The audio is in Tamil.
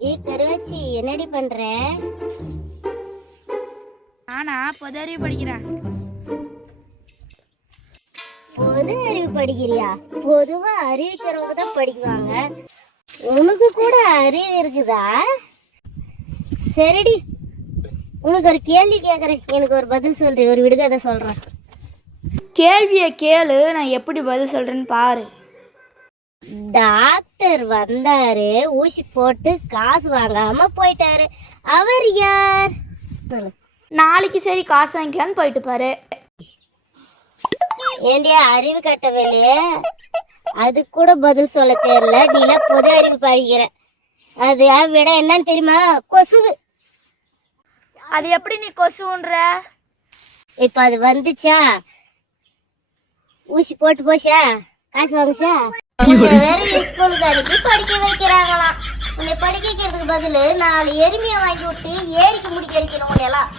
கருவாச்சி என்னடி பண்ற? நானா பொது அறிவு படிக்கிறேன். பொது அறிவு படிக்கிறியா? பொதுவா அறிவிக்கிறவங்க தான் படிக்குவாங்க. உனக்கு கூட அறிவு இருக்குதா? சரிடி, உனக்கு ஒரு கேள்வி கேட்குறேன், எனக்கு ஒரு பதில் சொல்றேன், ஒரு விடுகதை சொல்றேன். கேள்வியை கேளு, நான் எப்படி பதில் சொல்றேன்னு பாரு. டாக்டர் வந்தாரு, ஊசி போட்டு காசு வாங்காம போயிட்டாரு. அவர் யார்? சொல்லு. நாளைக்கு சரி காசு வாங்கிக்கலான்னு போயிட்டு பாரு. ஏண்டியா அறிவு கட்டவேலு, அது கூட பதில் சொல்ல தெரியல, நீலாம் பொது அறிவு படிக்கிற. அது விட என்னன்னு தெரியுமா? கொசுவு. அது எப்படி நீ கொசுன்ற? இப்ப அது வந்துச்சா, ஊசி போட்டு போச்சா, காசு வாங்குச்சா, வேற ஸ்கூலுக்கு அனுப்பி படிக்க வைக்கிறாங்களாம். உன்னை படிக்க வைக்கிறதுக்கு பதில் 4 எருமையை வாங்கி விட்டு ஏரிக்கு முடிக்க வைக்கணும் உன்னையெல்லாம்.